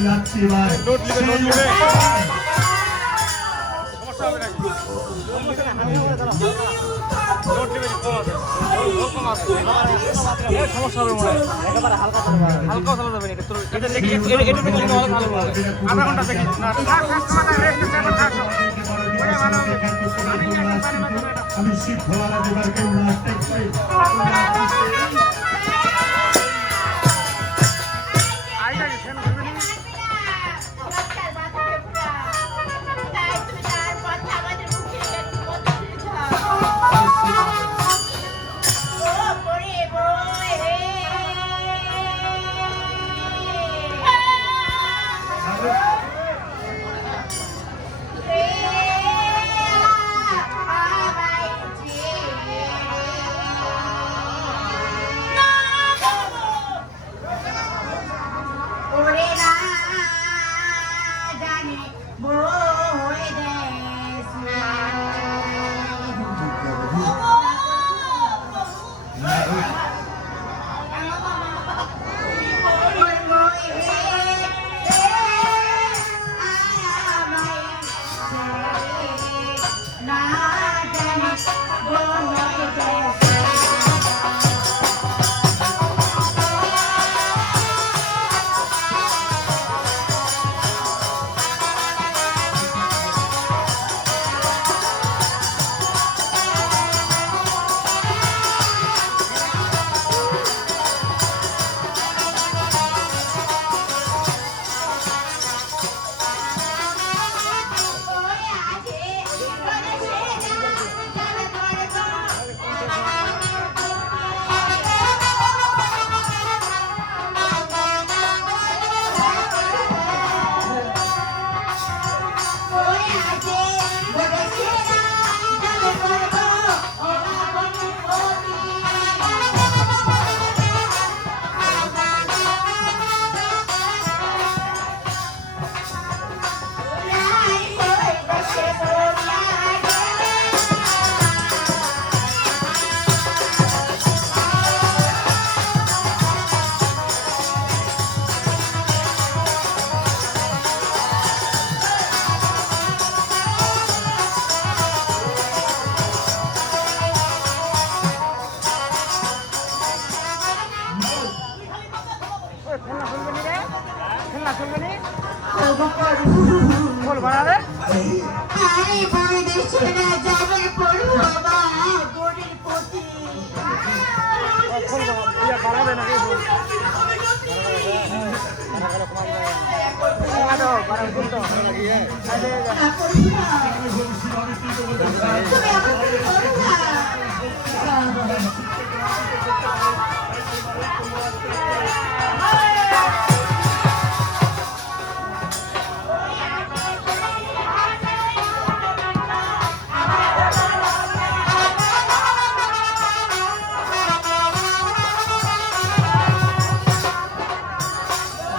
যাচ্ছি এবার সমস্যা হবে মনে হয় একেবারে হালকা চালা যাবে এটা দেখি এটা দেখলে ভালো হবে আধা ঘন্টা দেখি আমি শিব ভোলা দেবার কেউ নাচতে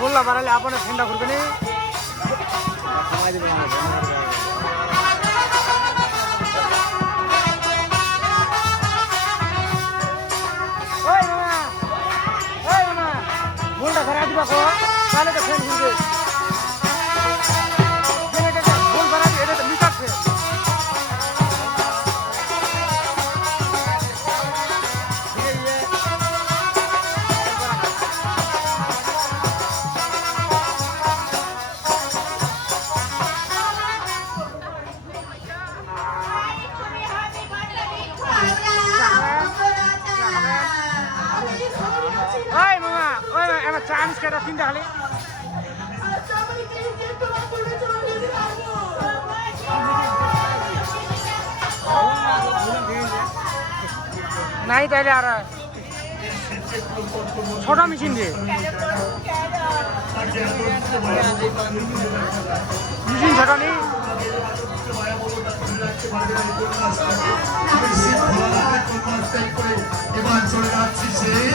বললাম বাড়ালে আপনার ঠান্ডা করবে না মনটা ঘরে আসবা তাহলে তো ফ্যান ঘুরবে বল বাড়ালে এটা তো মিটাচ্ছে চান্স কেটা চিন্তা খালি নাই তাইলে আর ছোট মেশিন দিয়ে মেশিন ছোট নেই এবার চলে যাচ্ছি সেই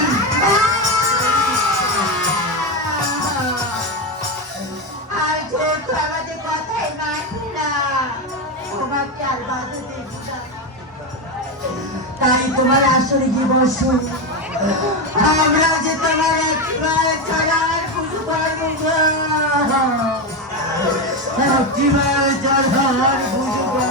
তাই তোমার আসলে কি বসো আমরা যে তোমার একবার ছাড়া আর কোনো কিভাবে চার হার বুঝবো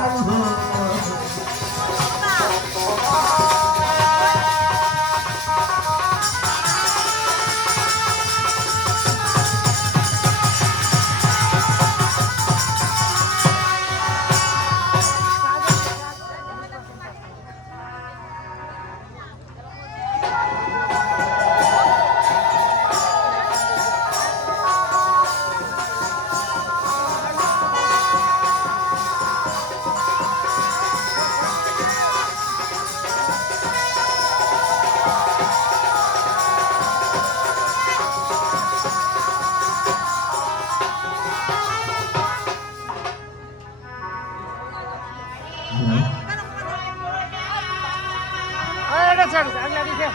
এটা ছেড়ে আগে দিকে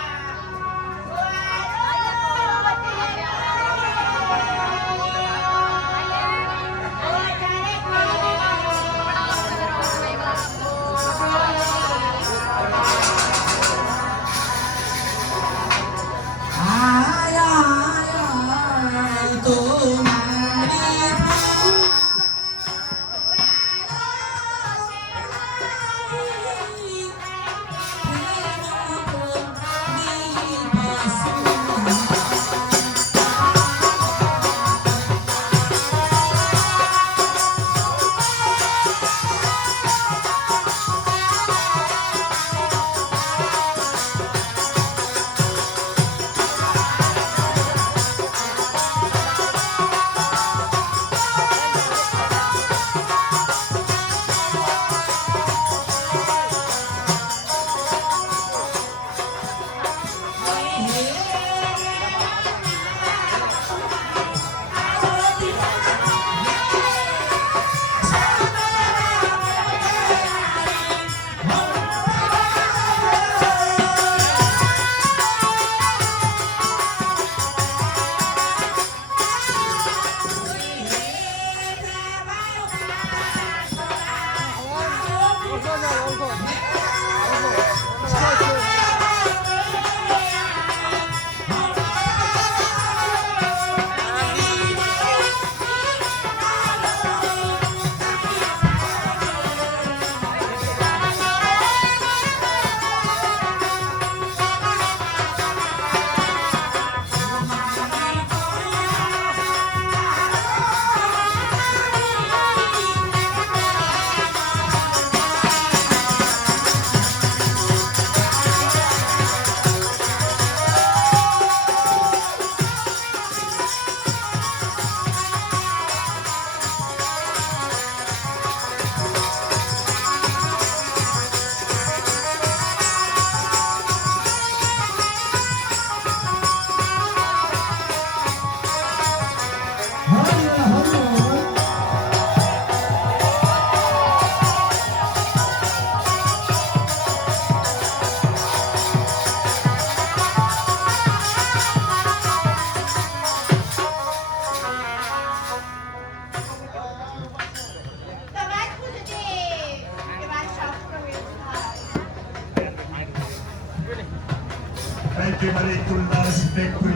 একেবারে খুলনার দেখুই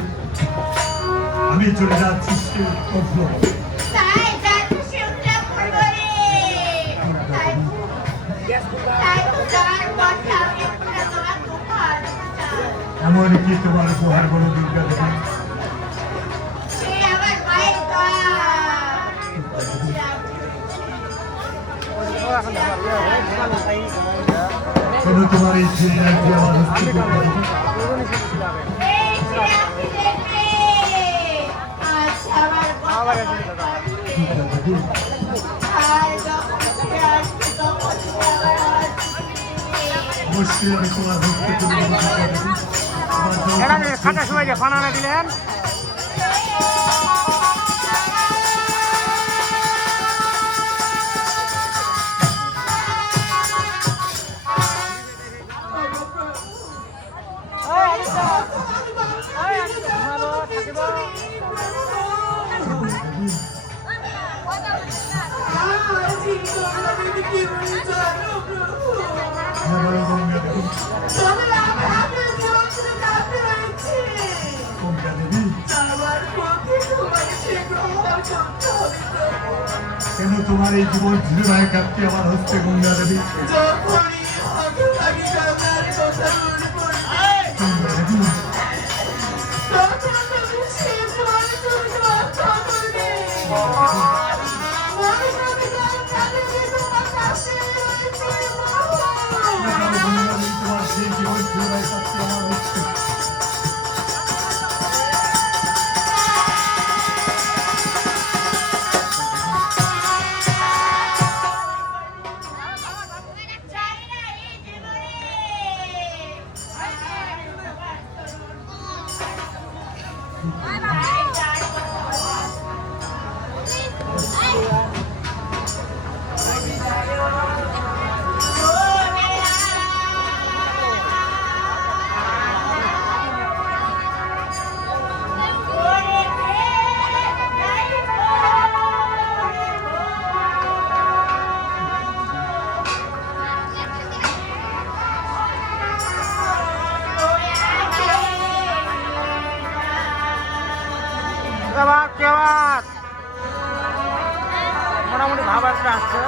আমি চলে যাচ্ছি তাই যাচ্ছি উঠে পড়বে তাই তো যার কথা একটা তোমার উপহার এমনকি তোমার উপহার বড় দুর্গা দেবী সে আমার মায়ের কোনো তোমার এই ছেলেরা কি আমার হস্তে করবে অবশ্যই আমি তোমার হস্তে করবো খাতা সময় যে বানানা দিলেন কোনটা দেবী কেন তোমার এই জীবন ছিল না কাটতে আমার হস্তে গঙ্গা দেবী যখনই হতভাগী গঙ্গার কথা মনে পড়ে গঙ্গা দেবী তখন তুমি সেই জল তুমি রক্ষা করবে মনে করবে গঙ্গা দেবী তোমার পাশে রয়েছে গঙ্গা দেবী তোমার সেই জীবন ছিল না কাটতে আমার হস্তে মোটামুটি ভাব একটা আসছে।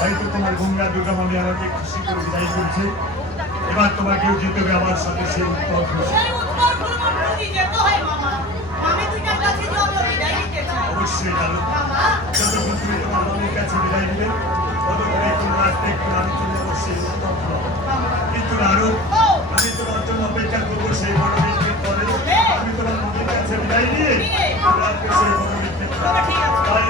হয়তো তোমার গঙ্গা দুর্গা মনে আমাকে খুশি করে বিদায় করেছে, এবার তোমাকেও যেতে হবে আমার সাথে সেই উত্তর অবশ্যই জানো যতক্ষণ তুমি তোমার মামির কাছে বিদায় দিবে ততক্ষণ তোমার আসতে একটু আমি চলে অবশ্যই উত্তর কিন্তু আরো আমি তোমার জন্য অপেক্ষা করবো সেই মনোবিজ্ঞান পরে আমি তোমার মনের কাছে বিদায় নিয়ে রাখবো সেই মনোবিজ্ঞান তাই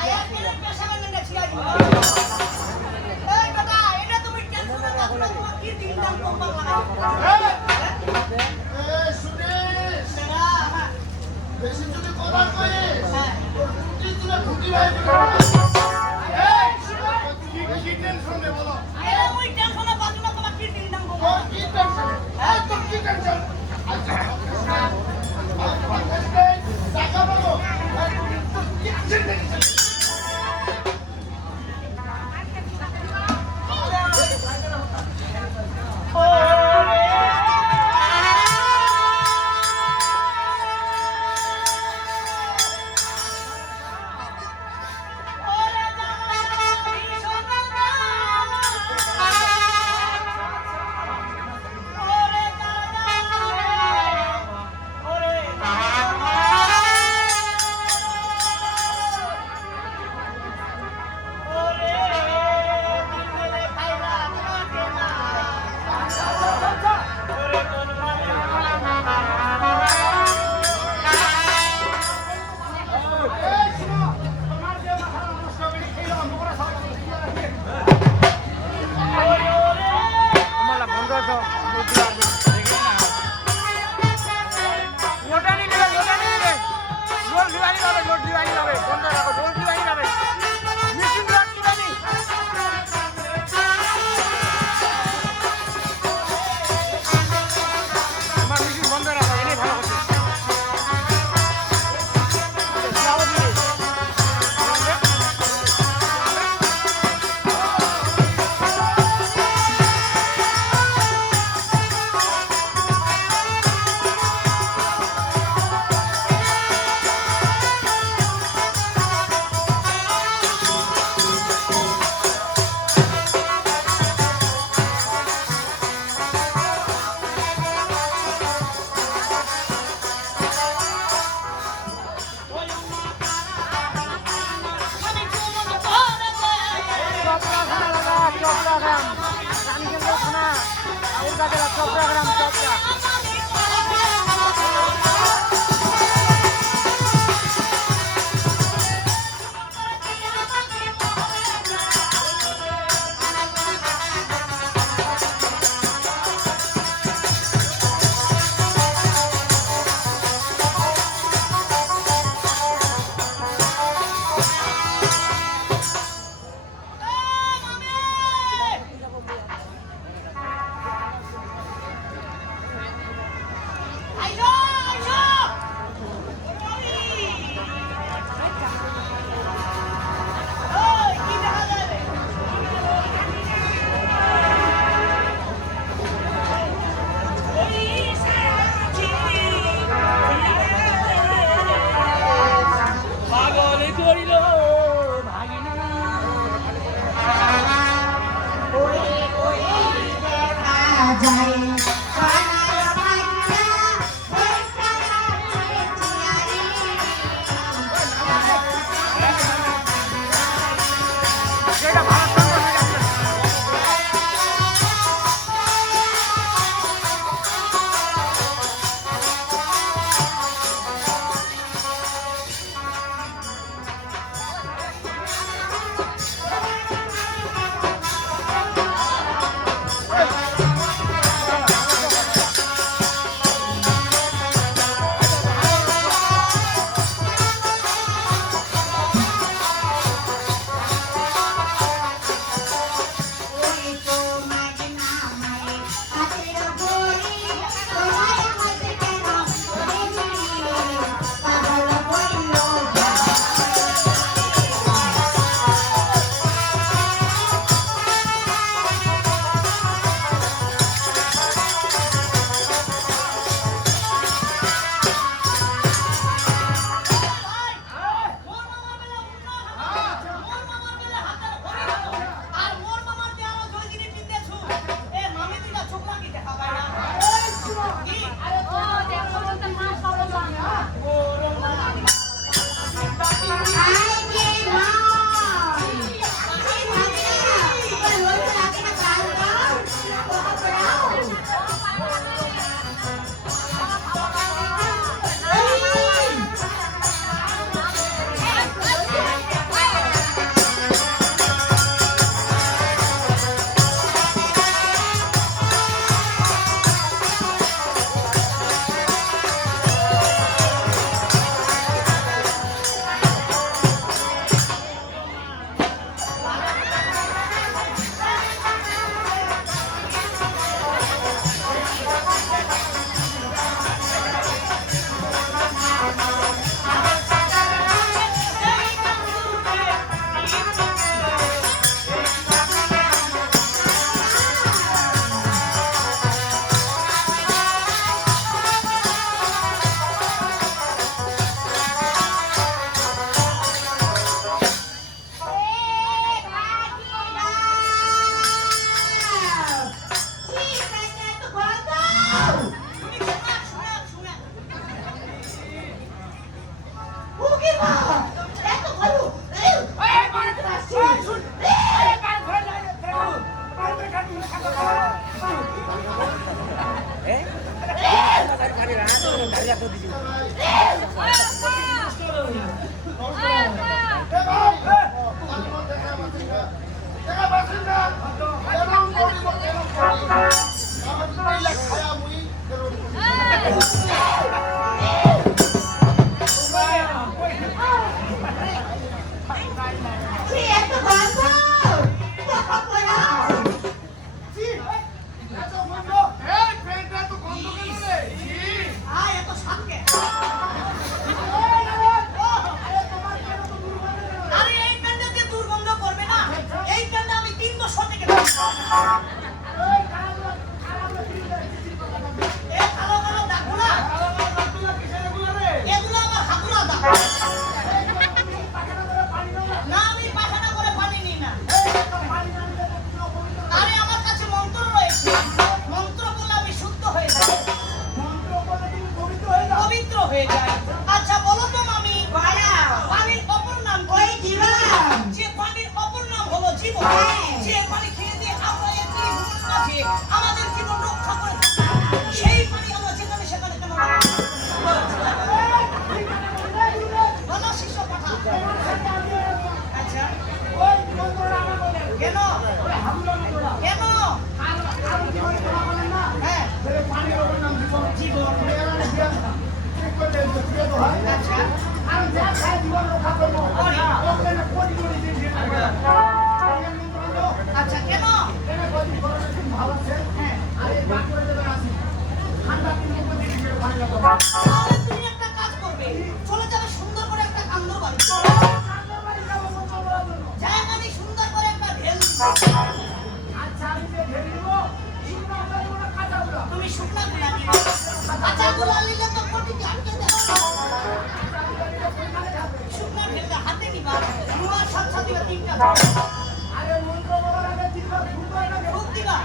আয়ার কেন পেশা করলেন না ছিয়া দিন এই দাদা এটা তুমি টেনশন না করো তোমার কি দিন দাম কম লাগাও বেশি যদি কথা কইস হ্যাঁ কি তুলে ঢুকি ভাই কি টেনশন নে বলো আরে ওই টেনশন না বাজু না তোমার কি দিন দাম কম তোর কি টেনশন এই তোর কি টেনশন আচ্ছা টাকা বলো কি টেনশন ওরে দাদা সোনা ওরে দাদা ওরে ওরে দিলে খাইলা তোমাকে না ওরে কোন আমালা বন্ধ তো লোটা নিয়ে নেবে রোল দিবানি হবে বন্ধ রাখো রোল দিবানি হবে মেশিন রোল দিবানি আমার মেশিন বন্ধ রাখো এনে ভালো হচ্ছে চট্টগ্রাম রানীগঞ্জ থানা আউলদা জেলা চট্টগ্রাম কি এত গল্প আয় এত সামনে আরে এই প্যান্ডেল যে দুর্গন্ধ করবে না এই প্যান্ডেল আমি 3 বছর থেকে এই কালো কালো দাগগুলা এগুলো আমার হাগুলা দাগ না আমি পায়খানা করে পানি নিই না আরে আমার কাছে মন্ত্র রয়েছে মন্ত্র বললে আমি শুদ্ধ হয়ে যাই পবিত্র হয়ে যায় আচ্ছা বলো তো মামি পানির অপর নাম ওই জীবন যে পানির অপর নাম হলো জীবন যে পানি খেয়ে দিয়ে আমরা এই জীবন আছে আমাদের জীবন রক্ষা করে সেই পানি আমরা যেখানে সেখানে কেন বলো শিষ্য পাঠা আচ্ছা কেন কেন হ্যাঁ জীবন আচ্ছা আচ্ছা কেন তাহলে তুমি একটা কাজ করবে চলে যাবে সুন্দর করে একটা কান্দর বাড়ি জায়গাটি সুন্দর করে একটা ঢেল তুমি শুকনা গুলা দিবে কাঁচা গুলা নিলে তো কোটিতে আটকে দেবে শুকনা ঢেলটা হাতে নিবা রুমার সাথে দিবা 3টা ফুক দিবা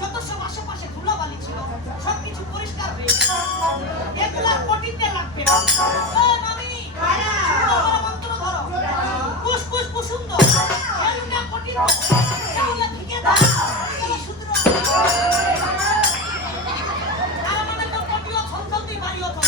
যত সব আশেপাশে ধুলাবালি ছিল সবকিছু পরিষ্কার হয়ে গেছে এগুলার কোটিতে লাগবে না ও মামি মন্ত্র ধরো কুস কুস কুসুন্দর এলুটা কোটিতে চাউলে ঠিকে দাও এই সূত্র তার মানে তো কোটিও ছলছল দিয়ে বাড়িও তো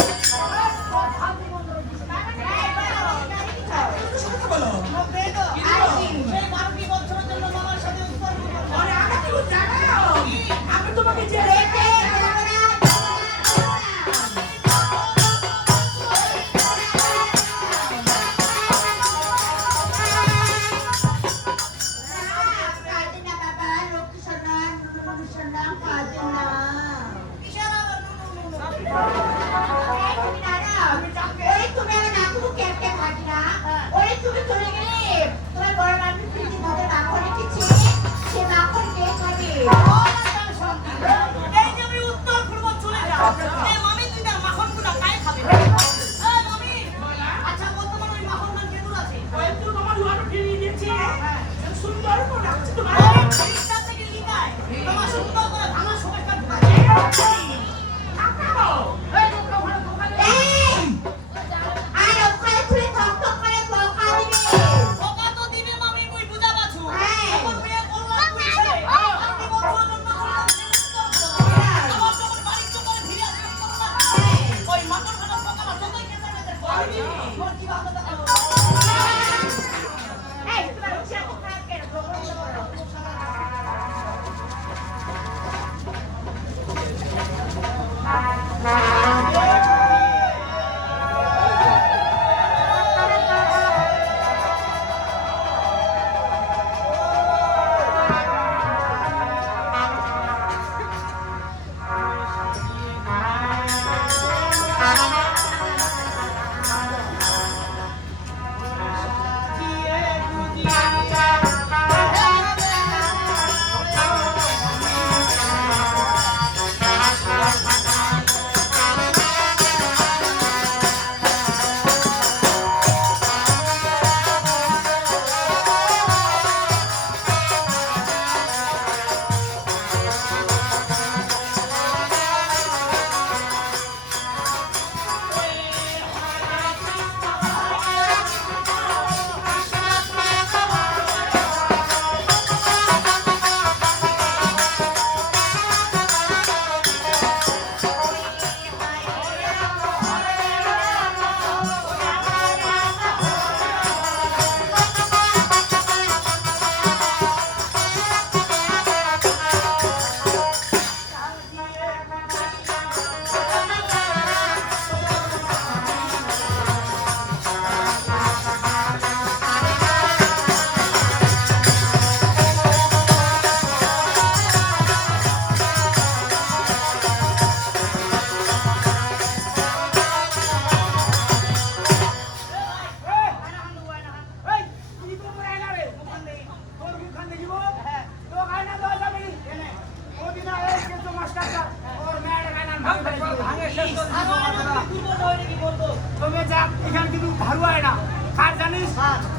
দুর্বল হয়ে কি করবো? তবে যাক এখানে কিন্তু ধারু হয় না কার জানিস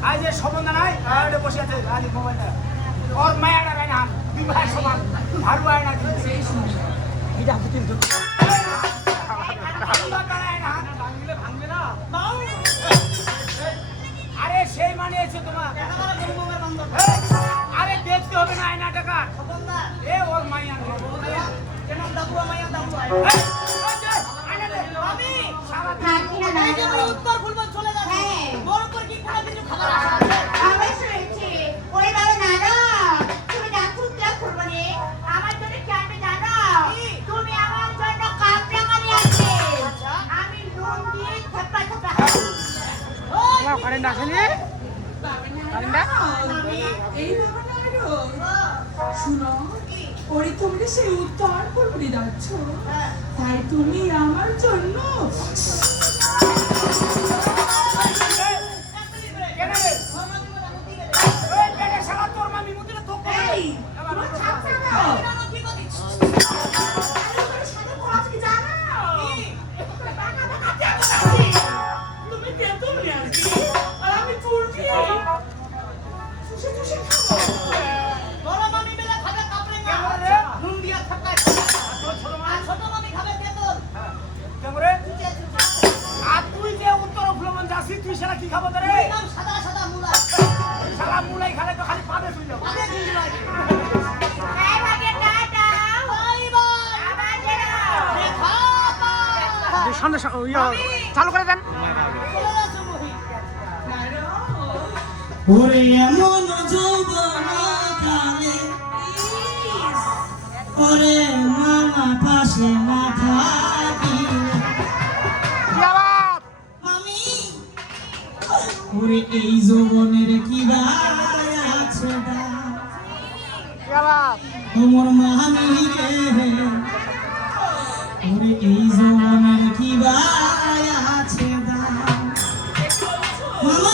আজ যে সম্বন্ধ নাই আর বসে আছে আজ মোবাইলটা ওর মায়াটা গায় না দুই ভাই সমান ধারু হয় না কিন্তু সেই শুনি এটা বুঝিস তো ভাঙবে না আরে সেই মানে আছে তোমার একেবারে গরিবের বান্ধব। আরে দেখতে হবে না আয়না টাকা খবরদার। এ ওর মাইয়া কেন দাবুয়া মাইয়া দাবুয়া? মামি, এই যে তুমি উত্তর ফুলবান চলে যাচ্ছে। হ্যাঁ। বড় করে কি কোনো কিছু খাবার আশা আছে? আমার শুনেছি ওই বাবা নানা তুমি ডাক্তার উত্তর করবো রে আমার জন্য কি আনবে জানো তুমি আমার জন্য কাপড়া মারি আছে আমি নুন দিয়ে থাপ্পা থাপ্পা ওই, কারেন্ট আসেনি কারেন্ট এই ব্যাপার না গো। শুনো ওরে তুমি সেই উত্তর পূর্বে যাচ্ছ তাই তুমি আমার জন্য কেন রে এই পেটে শালা তোর মামি মুতিলে তো এই তোমার ছাপছা দাও কেন কি করছিস? তোমার সাথে বলা কি জানো বাঁকা বাঁকা দেখো তুমি তেতুল নিয়ে আসবি আর আমি চুলকি চুষে চুষে খাবো বড় মামি বেলা খাবে কাপড়ে না। কেন রে? নুন দিয়া থাকায়। তোর ছোট মা আর ছোট মামি খাবে তেঁতুল। কেন রে চুচে চুচে। আর তুই যে উত্তর ভ্রমণ যাচ্ছিস তুই শালা কি খাবো রে তুই নাম সাদা সাদা মুলা। শালা মুলাই খালে তো খালি পাবে তুই যাবো আগে দিন লাগে। এই ভাগে টাটা বাই বাই। আবার যেও দেখা পাই। সামনে চালু করে দেন চলে যাচ্ছে মহি। ওরে এমন যৌবন কালে ওরে মামা পাশে না থাকিলে আমি ওরে এই যৌবনের কি আছে তোমার মামি রে ওরে এই যৌবনের কি আছে মামা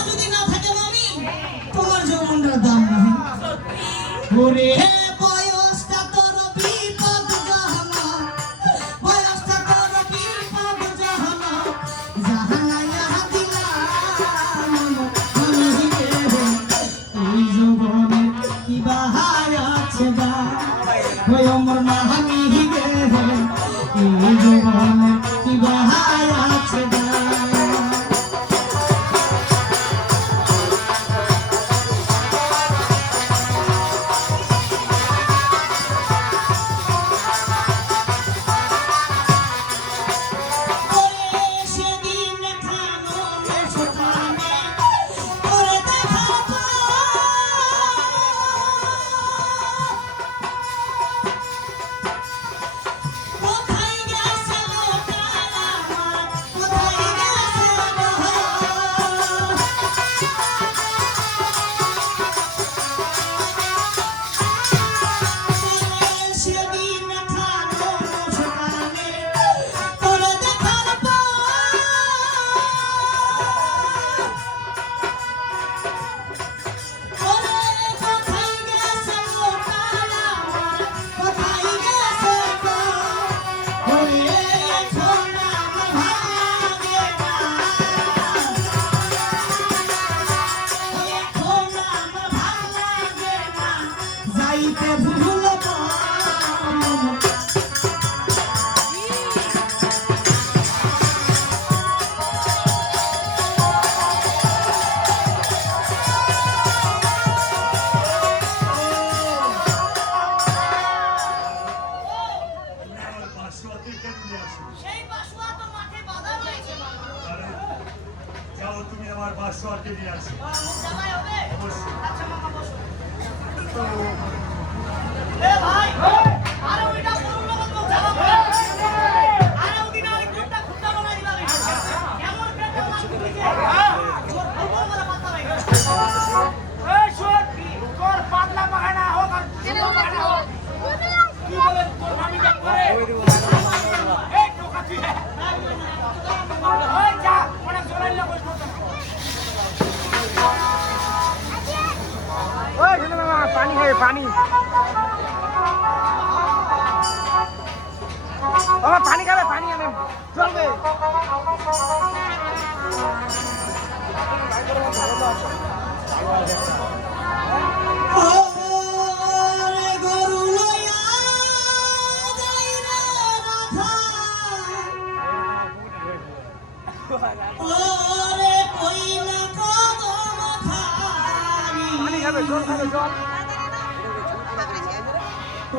যদি না থাকে মামি তোমার যৌবনটার দাম নাই ওরে বয়সটা তোর বিপদ জাহানা বয়সটা তোর বিপদ জাহানা জাহানা ইয়া দিলাম আমি রে এই যৌবনে কি আছে গা ওই আমার মামি রে এই যৌবনে কি আছে গা সেদিন খানো মেশকানে করে দেখাবো কোথায় গেছে লোকালা কোথায় গেছে সেদিন খানো মেশকানে করে দেখাবো ওরে কোথায় গেছে লোকালা কোথায় গেছে ওরে সোনা ভাগে না সোনা ভাগে না যাইতে ভুলব আমার পাঁচশোতে কেন নিয়ে আসি সেই বাসুয়া তো মাঠে বাঁধা রয়েছে বাবা। আরে, যাও তুমি আমার পাঁচশোতে নিয়ে আসি মুখ জামাই হবে? অবশ্যই। আচ্ছা মামা বসো। এ ভাই, আরে ওইটা করুন না বলতো, জামা পরে। আরে ওদিকে আরেক ঘন্টা খুঁজা বানাই দিলাম। এমন পেটে লাগবে যে, ওর খবর বলা পাত্তা নাই। এই শোন তোর পাতলা পাখানা হোক আর ছোট পাখানা হোক কি বলে তোর মামি যা করে এই টোকা তুই ওই যা অনেক জোরাই না বসবো ওই শুনে মামা পানি খাবে পানি বাবা পানি খাবে পানি আনে চলবে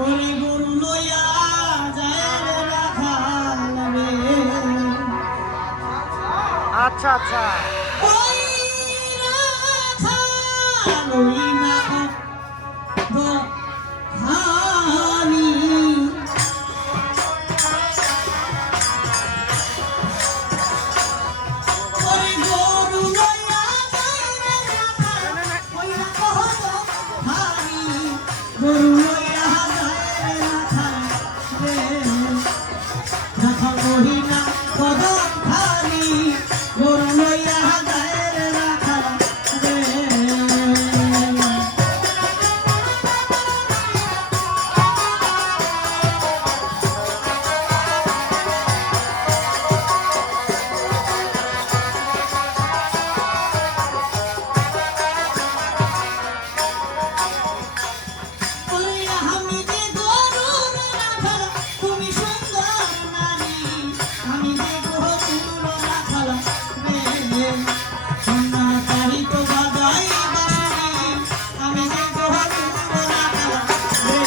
ওরে গরু লইয়া যায় রে রাখাল রে আচ্ছা আচ্ছা ওই রাখাল ওই না হানি ওরে গরু লইয়া যায় রে রাখাল ওই রাখাল হানি গরু লইয়া যায় রে রাখাল রে রাখাল মহিনা কদম খানি গরু লইয়া যায় রে রাখাল রে ওরে আমি যে গরুর রাখাল তুমি সুন্দর নারী আমি যে গরুর রাখাল রে সোনা তারি তো বাজাই বাঁশরি আমি যে গরুর রাখাল রে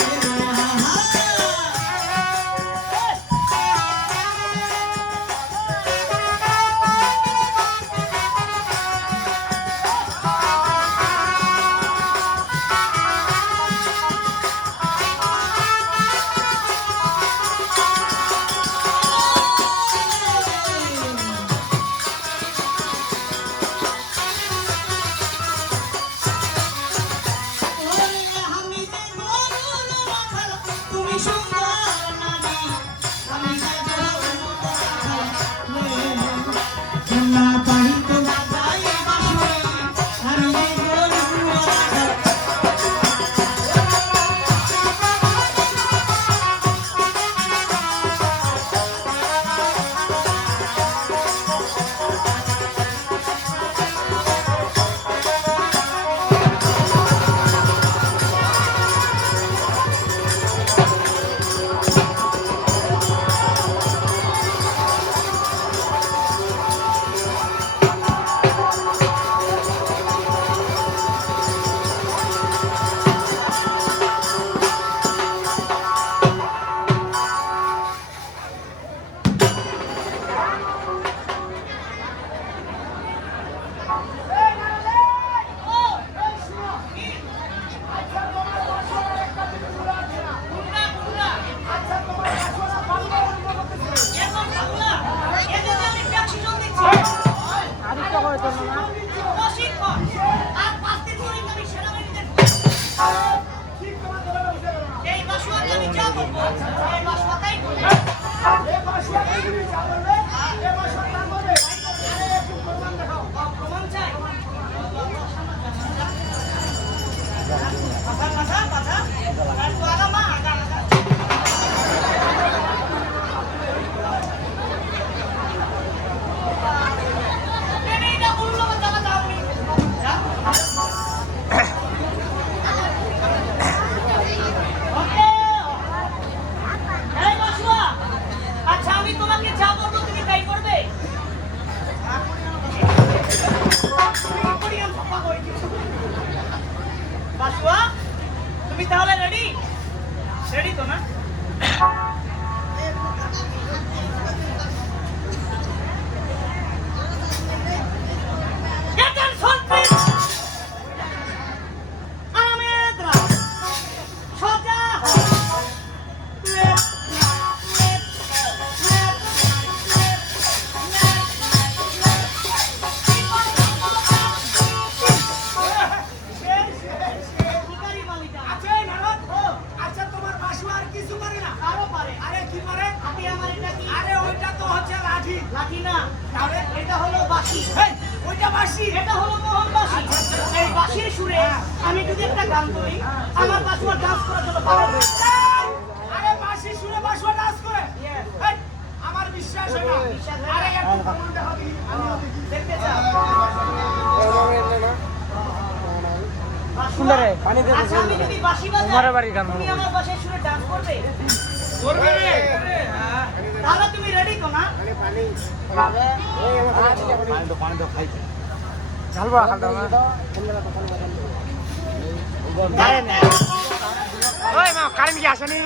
ওরে আমি যে গরুর রাখাল তুমি সুন্দর নারী আমি যে গরুর রাখাল রে সোনা তারি তো বাজাই বাঁশরি আমি যে গরুর রাখাল আচ্ছা আমি তোমাকে যা বলবো তুমি তাই করবে বাসুয়া তুমি তাহলে রেডি রেডি তো না Attention, please! আরামের দ্বারা সোজা হও। Left, left, left, ভিখারি মালিকা। আচ্ছা তোমার বাসু আর কিছু পারে না আরো পারে। আরে কি পারে হাতে আমার এটা কি? আরে ওইটা তো হচ্ছে লাঠি লাঠি না, তাহলে এটা হলো বাঁশি। হেই, ওইটা বাসি এটা হলো মোহন বাঁশি। এই বাঁশির সুরে আমি যদি একটা গান করি, আমার বাসুয়া ডান্স করার জন্য পাগল হয়ে যাবে। আরে বাসি শুনে বাসু ডান্স করে Yes. হেই, আমার বিশ্বাস হয় না বিশ্বাস হয় না। আরে একটু কমেন্টে হবে আমিও দেখি দেখতে চাও? সুন্দরে, পানি দে, আচ্ছা, আমি যদি বাঁশি বাজাই, তোমার বাড়ির গান তুমি আমার বাঁশির সুরে ডান্স করবে? করবে রে তাহলে তুমি রেডি তো না? ঢালবা খালটা না ওই মা কারেন্ট কি আসেনি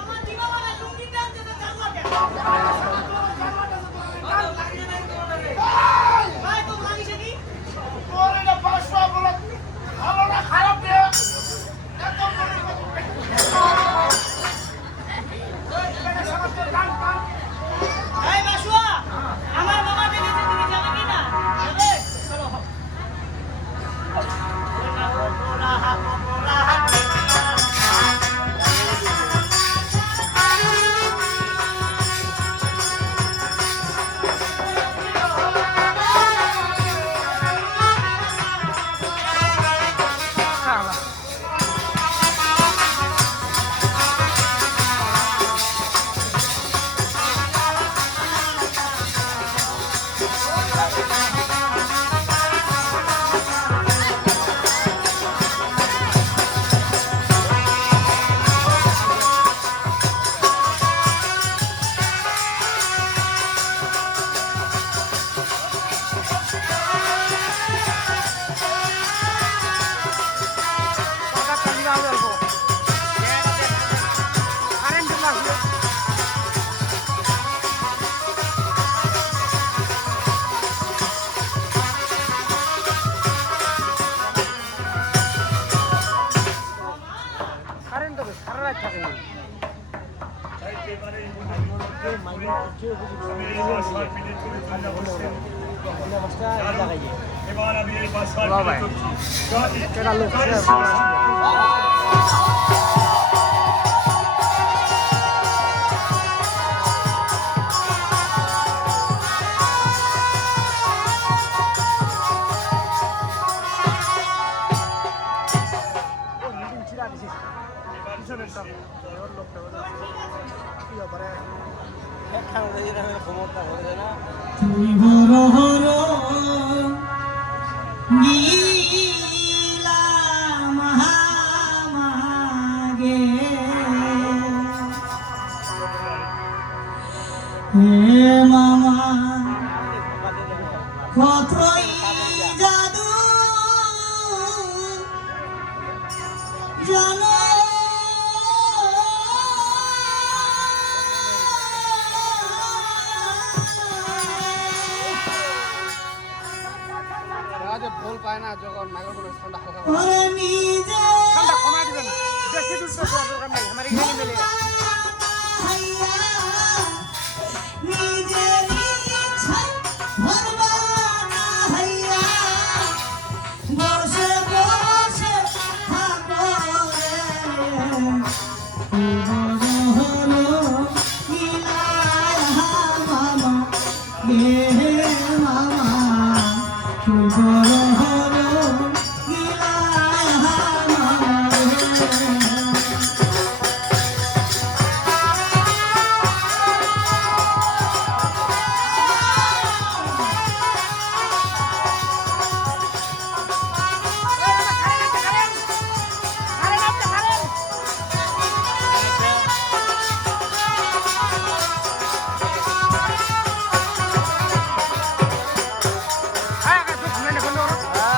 আমার দিবা বলে লুঙ্গি টানতে তো চালু আছে ভাই তো লাগিছে কি এই বাসুয়া আমার বাবা ডেকেছে তুমি যাবে কি না যাবে চলো একেবারে আমি এই বাসার পিঠে চলে চলে বসে এবার আমি এই বাসার তুই হর হর গিলা মহামাগে হে মামা কতই জাদু জানো ফল পায় না যখন নাগর কোনো ঠান্ডা হালকা ওরে নিজে ঠান্ডা কমাই দিবেন বেশি দূর তো দরকার নাই আমার এখানে মিলে নিজে ইচ্ছা ভরবা না হইয়া বসে বসে থাকো রে হলো নীলা মামা হে মামা তুই বড় হলো নীলা মামা হ্যাঁ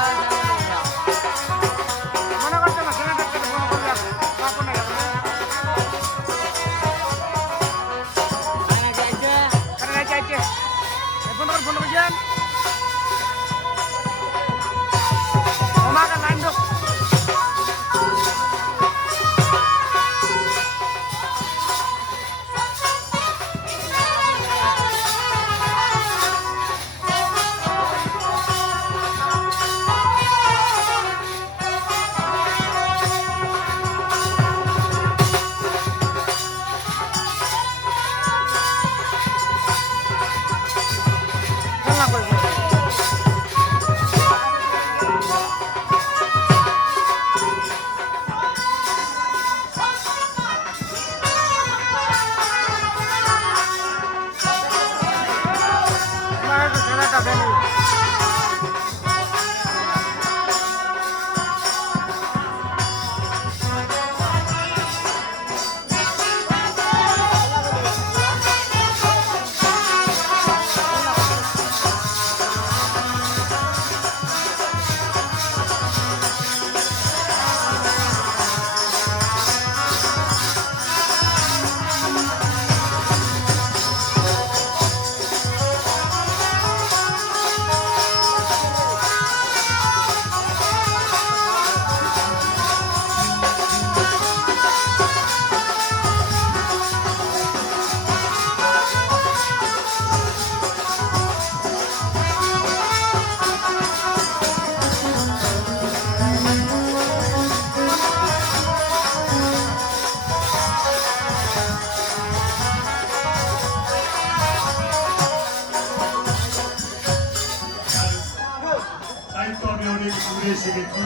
তাই তো আমি অনেক দূরে এসে গেছি।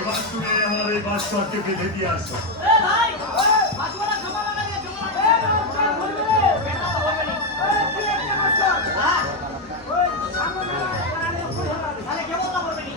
এবার তুমি আমার এই বাসটাকে বেঁধে দিয়ে আসো। এ ভাই বাসুয়ালা জমা লাগাইয়া জমা তাহলে কে বলতে পারবে নি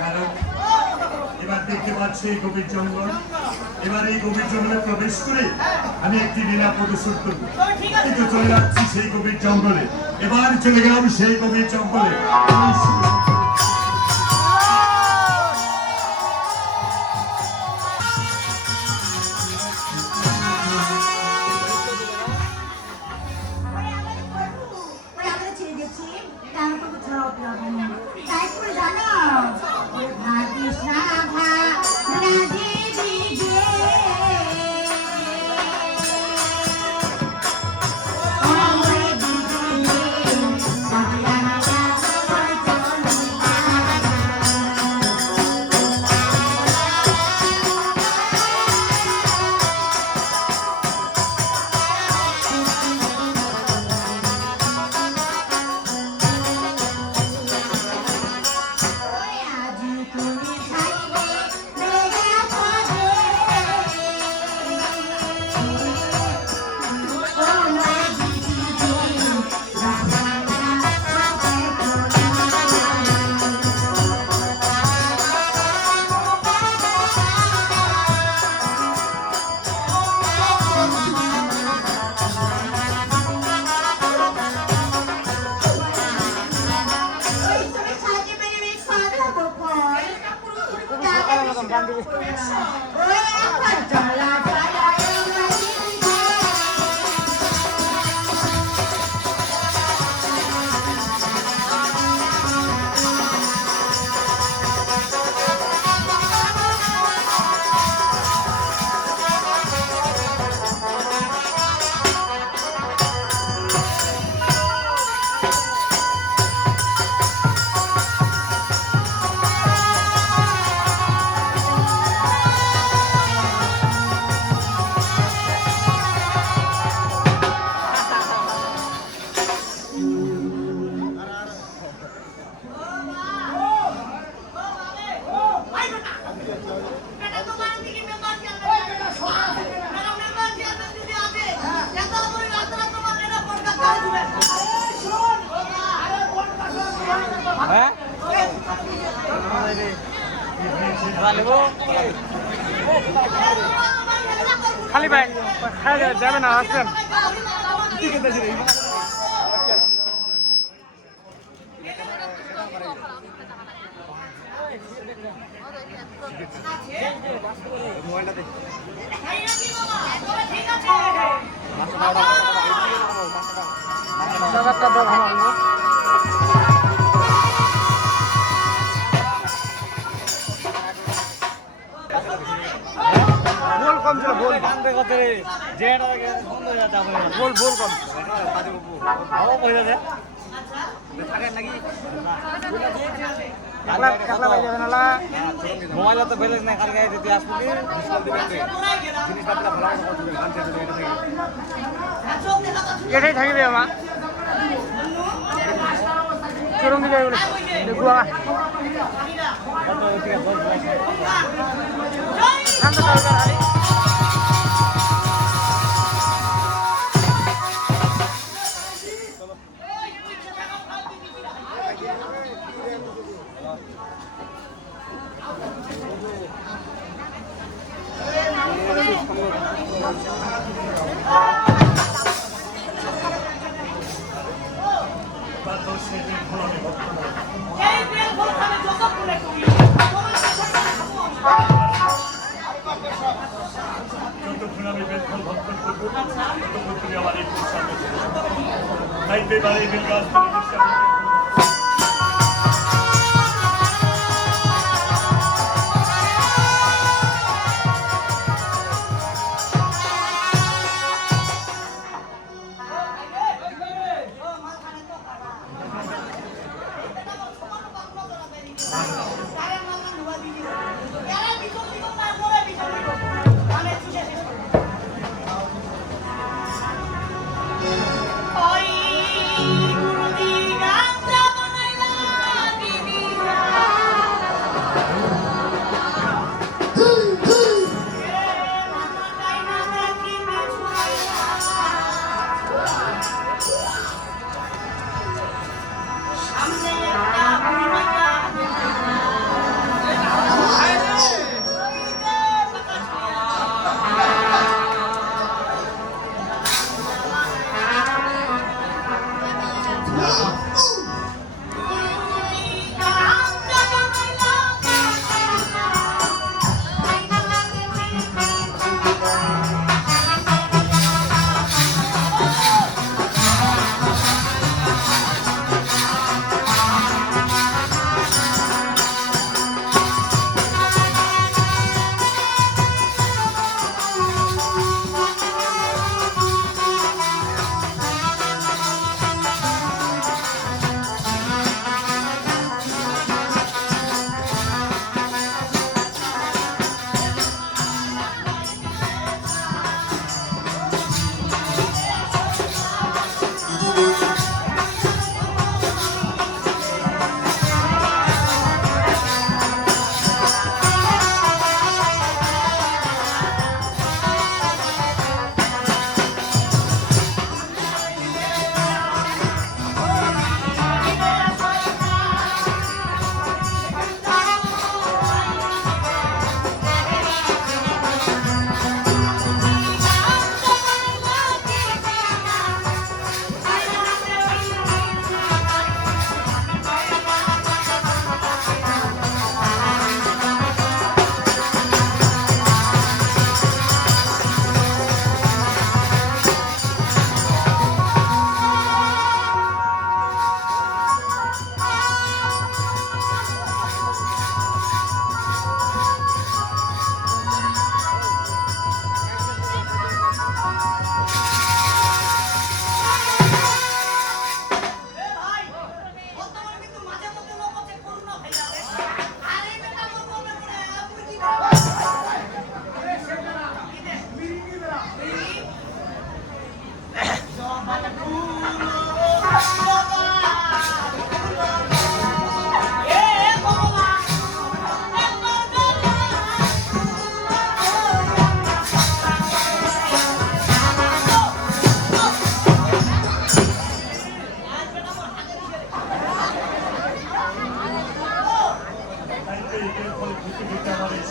কারণ এবার দেখতে পাচ্ছি এই গভীর জঙ্গল। এবার এই গভীর জঙ্গলে প্রবেশ করে আমি একটি লীলা প্রদর্শন করবো। কিন্তু চলে যাচ্ছি সেই গভীর জঙ্গলে। এবার চলে গেলাম সেই গভীর জঙ্গলে। ওরে আমাদের প্রভু, ওরে আমরা ছেড়ে গেছি, কেন তবু ছাড়াও পেলাম না। তাই করে জানো, ওরে ভাগিস না ভা, রাধে দিগে। ওরে দিগে, বাবা রাধা, ওরে চলো ওরে আজ তুমি খাইবে মেঘা পদে। ও মা দিদিগে, রাধা রাধা ওই তুমি সাজে মেরে মেরে খাওয়া বকর। ওই এখন চলা চলা বেটা তোমার দিকে মেম্বার চেয়ারম্যান যদি আছে এত বড় রাস্তা তোমার এটা পড়কা করে দিবে খালি ভাই খাওয়া যাবে না, আসবেন। ঠিক আছে টাকাটা দাও আমার। বল কম ছিল, বল বল বল কম। কাকলা পাই যাবে না। মোবাইলে তো ব্যালেন্স নাই, কালকে যদি আসবি ডিসকাউন্ট দিবেন জিনিসপত্র ভালো করে দিবেন আনতে দিবেন এটা থেকে এটাই থাকবে আমার চরঙ্গি যাবে বলে দেখুয়া কত ঠিক আছে 10 লাখ ঠান্ডা দরকার আরে এই বেল বলখানে যত করে তুমি তোমার যতক্ষণ আমি বেলফল ভক্ষণ করবো ততক্ষণ তুমি আমার এই সামনে তাই তো এবার এই বেল গাছ থেকে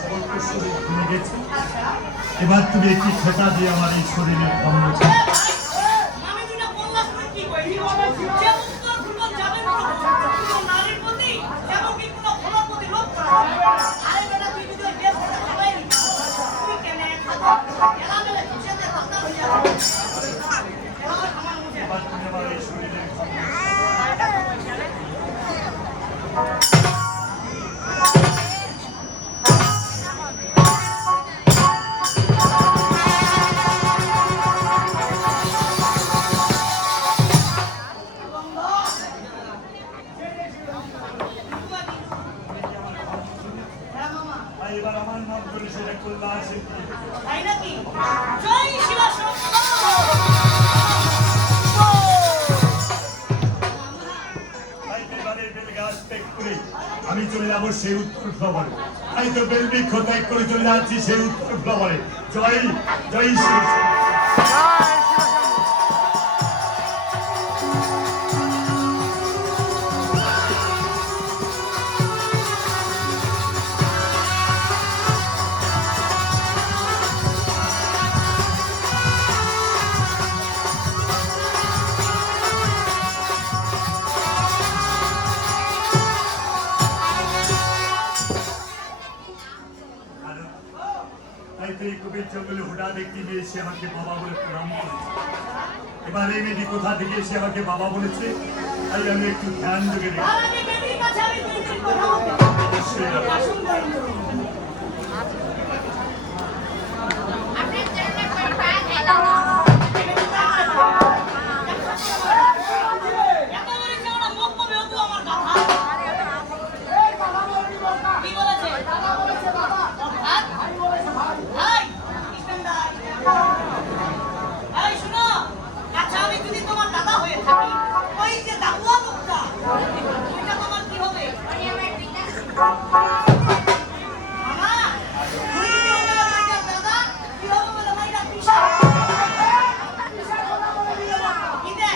সমস্ত শরীর ভেঙে গেছে। এবার তুমি একটি খেতা দিয়ে আমার এই শরীরের ঘাম মুছে এ ভাই, আমি দুইটা বললাম তুই কি কইলি? যে উত্তর পূর্ব যাবেন কোনো নারীর প্রতি এবং কি কোনো ফলের প্রতি লোভ করা হয়? আরে বেটা, তুই যদি ওই গেম খেলা খেলাই নি, তুই কেন খেলা মেলে খুশিতে ঠান্ডা হয়ে যাবে। খেলা আমার মুখে। এবার তুমি আমার এই শরীরের ঘাম মুছে। হ্যাঁ মামা, আর এবার আমার নাম করে সেটা কল্যাণ সিদ্ধি। তাই নাকি? জয় শিবা শঙ্কর। তাই তো এবারে বেল গাছ ত্যাগ করে আমি চলে যাবো সেই উত্তর ফ্লাওয়ারে। তাই তো বেল বৃক্ষ ত্যাগ করে চলে যাচ্ছি সেই উত্তর ফ্লাওয়ারে। জয় জয় শিব। তাই তো এই কবির জঙ্গলে হঠাৎ একটি মেয়ে এসে আমাকে বাবা বলে প্রণাম করেছে। এবার এই মেয়েটি কোথা থেকে এসে আমাকে বাবা বলেছে, তাই আমি একটু ধ্যান যোগে দেখি। আর আগে বেটির কাছে আমি দুই তিন কথা বলতে চাই। অবশ্যই না। আসুন বন্ধু। একেবারে চাওড়া মুখ কবে হতো আমার কথা। কি বলেছে? অর্থাৎ? ভাই, কৃষ্ণদা, এই শুনো, আচ্ছা আমি যদি তোমার দাদা হয়ে থাকি, ওই যে দাদুয়া লোকটা, ওইটা তোমার কি হবে? মামা, তুই যদি ওটা মাইটার দাদা, কি হবে বলে মাইটার পিসা? কি দে?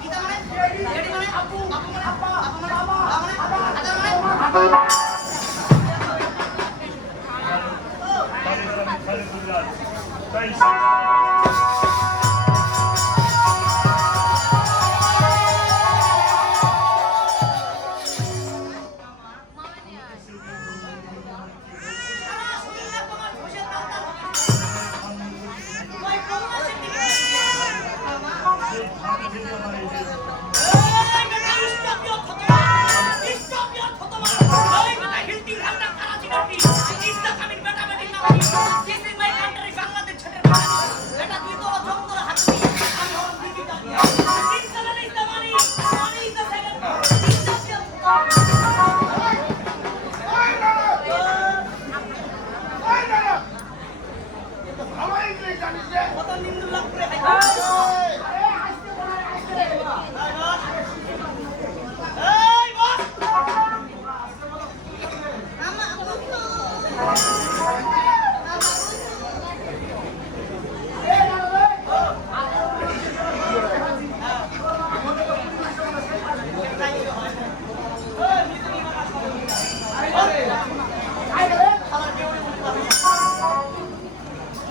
কি দে মানে? রেডি মানে? আপু মানে? আপা মানে? বাবা মানে? আদা মানে? তাই এবার আমি খেলে চলে যাচ্ছি। জয় শিব। সারা শরীরে তোমার ঘষে তালতাল হচ্ছে। ওই প্রবাসের দিকে মামা, সেই ধান থেকে আমার এই যে এই বেটা স্টপ ইওর ফটোমা, স্টপ ইওর ফটোমা। এই বেটা হিলতি ঘান্টা কারাচি নাটি, ইস্তা কামিন বেটা বেটি নাটি, this is my country Bangladesh ছেড়ে বেটা তুই তো জঙ্গল হাঁটবি, আমি হলাম দিদি দাদি। ইনসালান is the money, money is the second. Stop your কত নিন্দু লাভ করে খাইতে এই বস মামা বন্ধু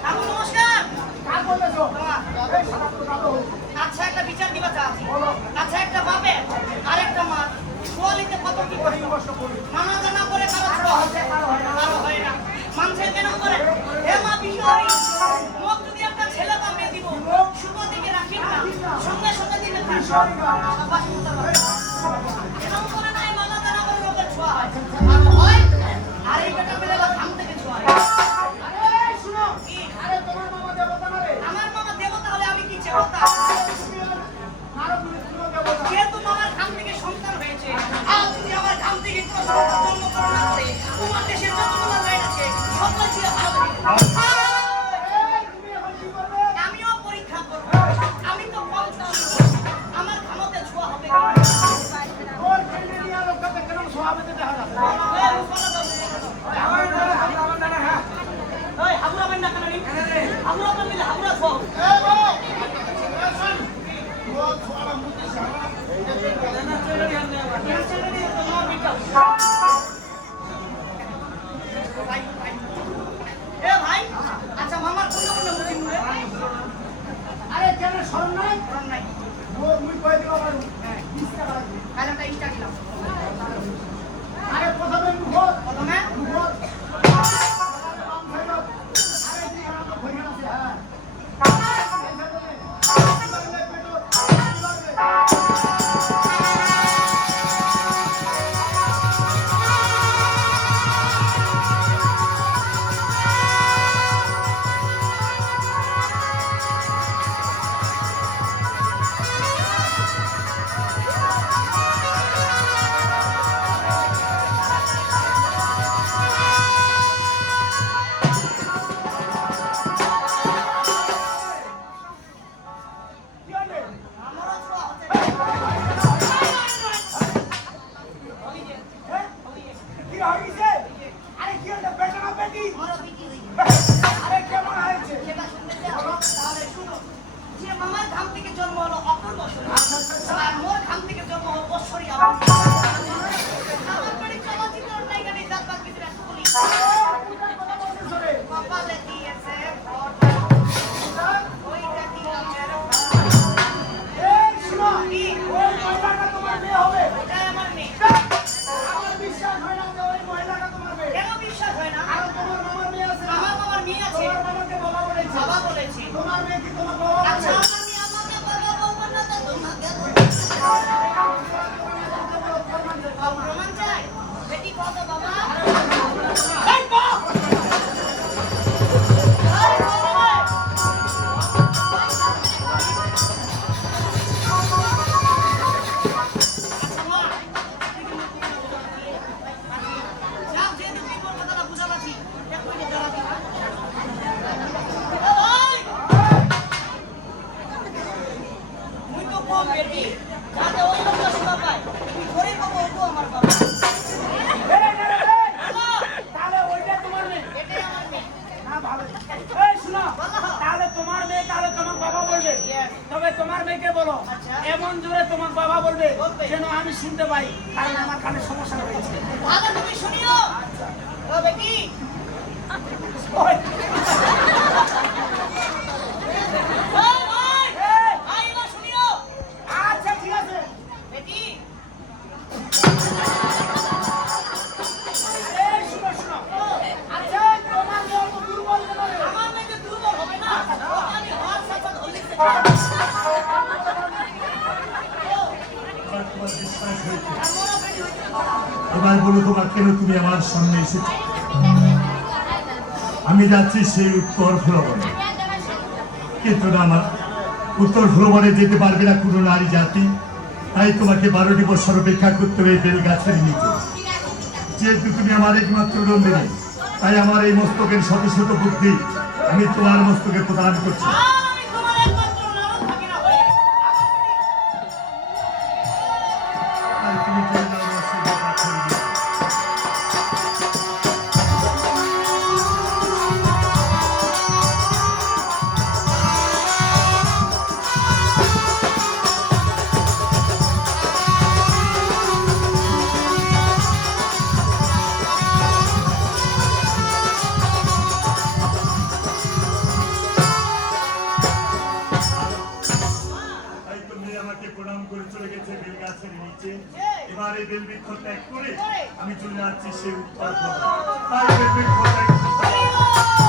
আপু নমস্কার। আচ্ছা একটা বিচার দিবা চাচ্ছি। আচ্ছা একটা বাপের আর একটা মা কোয়ালিতে কত কি করে মানা জানা করে কারো ছোড়া হচ্ছে কারো হয় না মানুষের কেন করে হে মা বিশ্বরী মোক যদি একটা ছেলে বা মেয়ে দিব শুভ দিকে রাখি না সঙ্গে সঙ্গে দিলে সাবাস এরকম করে নাই মানা জানা করে লোকের ছোঁয়া হয় আর হয় আর এই বেটা মেলে ঘাম থেকে ছোঁয়া হয়। কি? আমার মামা দেবতা হলে আমি কি দেবতা? যেহেতু মামার ঘাম থেকে সন্তান হয়েছে আর যদি আমার ঘাম থেকে কোনো সন্তান জন্মগ্রহণ না করে তোমার দেশের যতগুলো লাইন আছে সবগুলো ছিল ভালো। আমিও পরীক্ষা করবো আমি তো পঞ্চাশ আমার ঘামতে ছোঁয়া হবে হাবুরা বেন ডাকা নানি হাবুরা বেন মিলে হাবুরা ছোঁয়া কি আমারও বিটি হয়েছে। আরে কেমন হয়েছে সেটা শুনতে চাও? তাহলে শুনো। যে মামার ঘাম থেকে জন্ম হলো অপূর্ব শরীর। আর মোর ঘাম থেকে জন্ম হলো ঐশ্বরী আমার বাড়ি চলচ্চিত্র নায়িকা নেই, যার বাদ কিছু একটা বলি। কপালে দিয়েছে ভরসা, ওইটা কি রঙের ভাষা? এই শোনো কি? ওই মহিলাটা তোমার মেয়ে হবে ওটাই আমার মেয়ে। আমার বিশ্বাস হয় না যে ওই মহিলাটা তোমার মেয়ে কেন বিশ্বাস হয় না? কারণ তোমার মামার মেয়ে আছে না আমার বাবার মেয়ে আছে। তোমার মামাকে বাবা বলেছে বাবা বলেছে। তোমার মেয়ে কি তোমার বাবা আচ্ছা, বলবে? আমার মেয়ে আমাকে বাবা বলবো না তো তোমাকে বলবো। প্রমাণ চাই? বেটি কত বাবা? এই তো! এই বাবা! আচ্ছা মা, যাও যেহেতু তুই বলবো তারা বুঝা পাচ্ছি। এক মিনিট দাঁড়াবি। ওই! মুই তো কম বেটি, যাতে ওই লোকটা শোনা পায়। তুই ধরে পাবো ওটু আমার বাবা। বাবা, তাহলে ওইটা তোমার মেয়ে এটাই আমার মেয়ে। না ভালো এই শোনো তাহলে তোমার মেয়ে তাহলে তোমার বাবা বলবে Yes. তবে তোমার মেয়েকে বলো আচ্ছা। এমন জোরে তোমার বাবা বলবে বলবে। যেন আমি শুনতে পাই কারণ আমার কানে সমস্যা রয়েছে তাহলে তুমি শুনিও। ও বেটি, ওই, ওই ভাই, এই, ভাই এবার শুনিও। আচ্ছা ঠিক আছে বেটি, এই শোনো শোনো আচ্ছা তোমার মেয়ে অত দুর্বল কেন রে? আমার মেয়ে তো দুর্বল হবে না। ওকে আমি হওয়ার সাথে সাথে হরলিক্স দেব। এবার তোমার বিশ্বাস হয়েছে আমারও বেটি হয়েছে বাবা। এবার বলো তোমার কেন তুমি আমার সামনে এসেছো আমি যাচ্ছি সেই উত্তর ভ্রমণে কিন্তু না মা উত্তর ভ্রমণে যেতে পারবে না কোনো নারী জাতি তাই তোমাকে 12টি বছর অপেক্ষা করতে হবে বেল গাছের নিচে যেহেতু তুমি আমার একমাত্র নন্দিনী তাই আমার এই মস্তকের শত শত বুদ্ধি আমি তোমার মস্তকে প্রদান করছি আমি তোমার একমাত্র নারদ থাকি না হয়ে। তাই তুমি চলে যাও আমার সঙ্গে গাছের নিচে। তাই তুমি আমাকে প্রণাম করে চলে গেছে বেল গাছের নিচে এবার এই বেল বৃক্ষ ত্যাগ করে আমি চলে যাচ্ছি সেই উত্তর ভ্রমণে। তাই বেল বৃক্ষ ত্যাগ হরি বল!